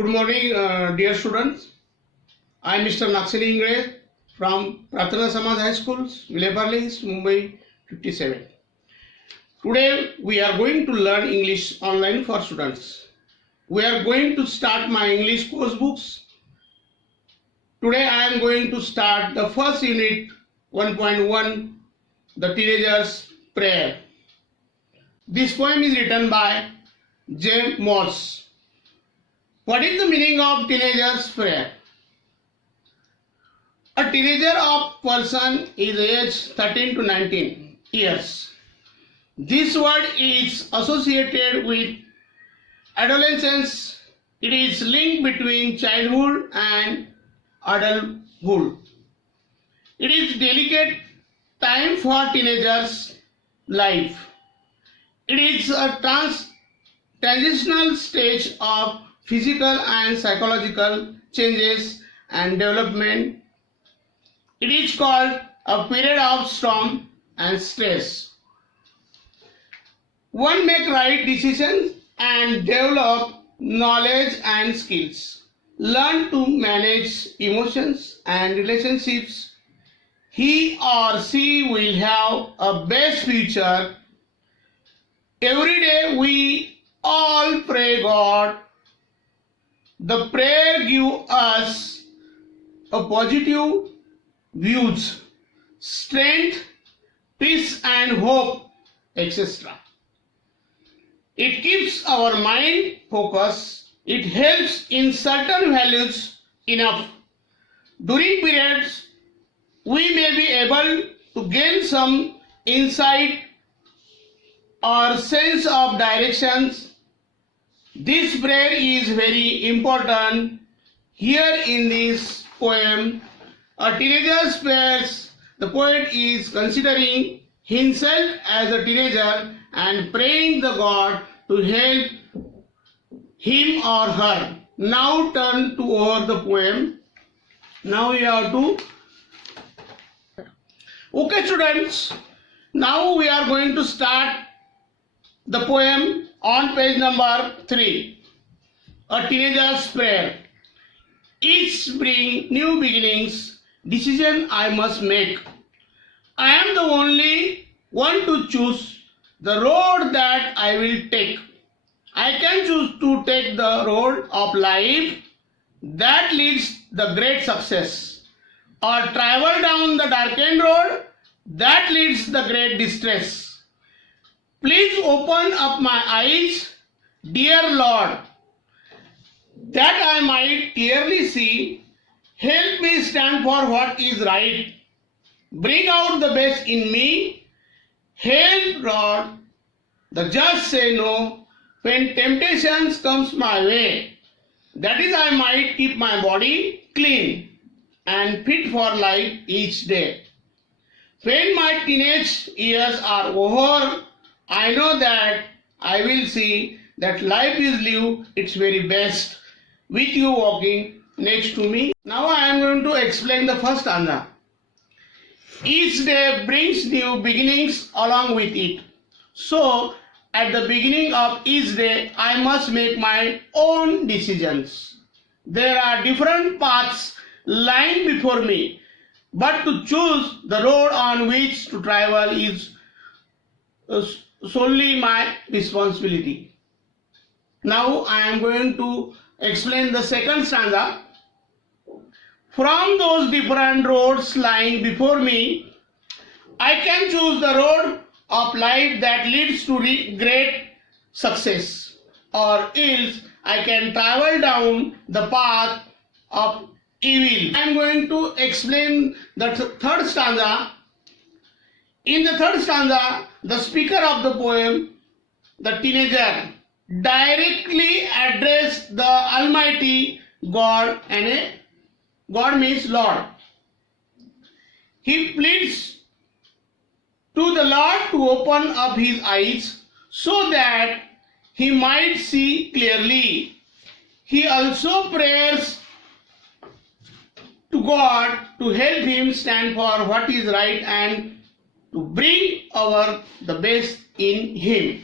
Good morning, dear students. I am Mr. Nakshali Ingre from Pratana Samaj High School, Vileparle East, Mumbai 57. Today we are going to learn English online for students. We are going to start my English course books. Today I am going to start the first unit 1.1, The Teenager's Prayer. This poem is written by J. Morse. What is the meaning of teenager's prayer? A teenager of person is aged 13 to 19 years. This word is associated with adolescence. It is linked between childhood and adulthood. It is delicate time for teenagers' life. It is a transitional stage of physical and psychological changes and development. It is called a period of storm and stress. One make right decisions and develop knowledge and skills. Learn to manage emotions and relationships. He or she will have a best future. Every day we all pray God. The prayer gives us a positive views, strength, peace and hope, etc. It keeps our mind focused. It helps in certain values enough. During periods, we may be able to gain some insight or sense of directions. This prayer is very important. Here in this poem, a teenager's prayers, the poet is considering himself as a teenager and praying the God to help him or her. Now turn to over the poem. Now we have to. Okay students, now we are going to start the poem on page number 3. A teenager's prayer. Each spring, new beginnings, decision I must make. I am the only one to choose the road that I will take. I can choose to take the road of life that leads the great success, or travel down the darkened road that leads the great distress. Please open up my eyes, dear Lord, that I might clearly see. Help me stand for what is right. Bring out the best in me. Help, Lord, the just say no when temptations comes my way. That is, I might keep my body clean and fit for life each day. When my teenage years are over, I know that I will see that life is lived its very best with you walking next to me. Now I am going to explain the first stanza. Each day brings new beginnings along with it. So at the beginning of each day I must make my own decisions. There are different paths lying before me, but to choose the road on which to travel is solely my responsibility. Now I am going to explain the second stanza. From those different roads lying before me, I can choose the road of life that leads to great success, or else I can travel down the path of evil. I am going to explain the third stanza. In the third stanza, the speaker of the poem, the teenager, directly addressed the Almighty God, and God means Lord. He pleads to the Lord to open up his eyes so that he might see clearly. He also prays to God to help him stand for what is right and to bring our the best in him.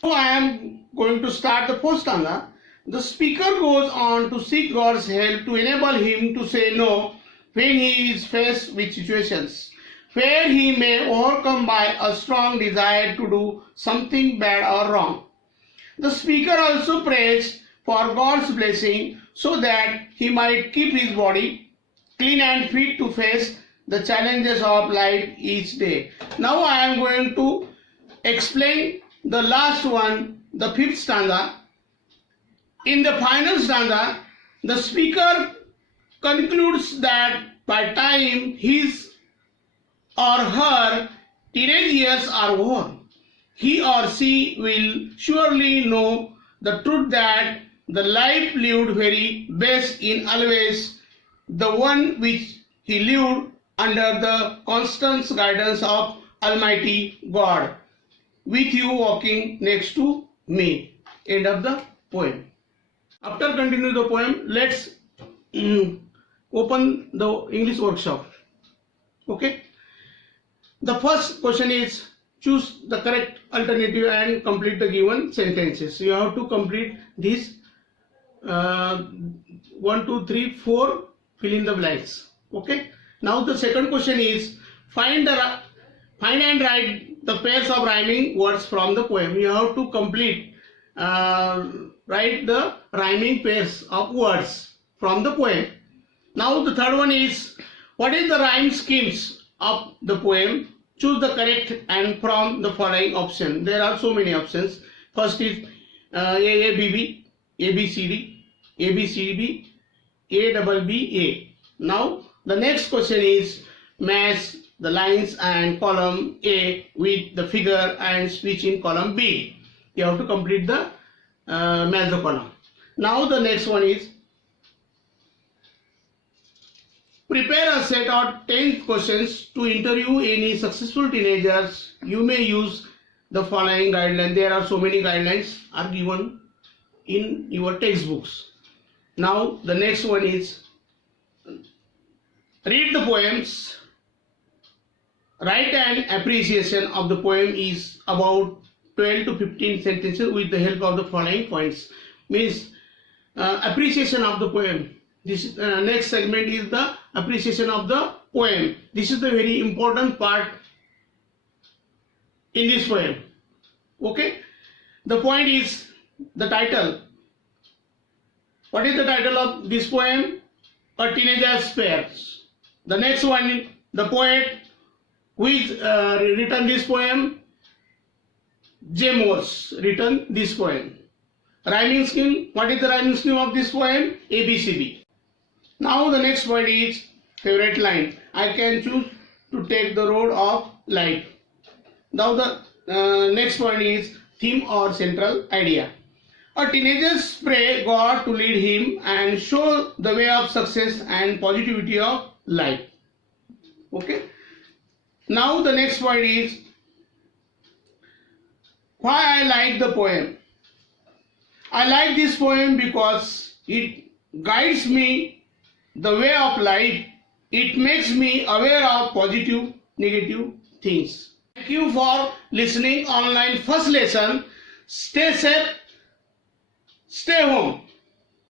So I am going to start the first stanza. The speaker goes on to seek God's help to enable him to say no when he is faced with situations where he may overcome by a strong desire to do something bad or wrong. The speaker also prays for God's blessing so that he might keep his body clean and fit to face the challenges of life each day. Now I am going to explain the last one, the fifth stanza. In the final stanza, the speaker concludes that by time his or her teenage years are over, he or she will surely know the truth that the life lived very best in always the one which he lived under the constant guidance of Almighty God, with you walking next to me. End of the poem. After continuing the poem, let's open the English workshop. Okay. The first question is, choose the correct alternative and complete the given sentences. You have to complete this 1, 2, 3, 4, fill in the blanks. Okay. Now the second question is, find and write the pairs of rhyming words from the poem. You have to complete write the rhyming pairs of words from the poem. Now the third one is, what is the rhyme schemes of the poem? Choose the correct and from the following option. There are so many options. First is AABB, ABCD, ABCB, ABBA. Now the next question is, match the lines and column A with the figure and switch in column B. You have to complete the match the column. Now the next one is, prepare a set of 10 questions to interview any successful teenagers. You may use the following guidelines. There are so many guidelines are given in your textbooks. Now the next one is, read the poems. Write an appreciation of the poem is about 12 to 15 sentences with the help of the following points. Means appreciation of the poem. This next segment is the appreciation of the poem. This is the very important part in this poem. Okay. The point is the title. What is the title of this poem? A Teenager's Prayers. The next one, the poet who is written this poem, J. Morse written this poem. Rhyming scheme. What is the rhyming scheme of this poem? ABCD. Now the next point is favorite line. I can choose to take the road of life. Now the next point is theme or central idea. A teenager's pray God to lead him and show the way of success and positivity of life. Okay. Now the next point is why I like the poem. I like this poem because it guides me the way of life. It makes me aware of positive, negative things. Thank you for listening online first lesson. Stay safe, stay home.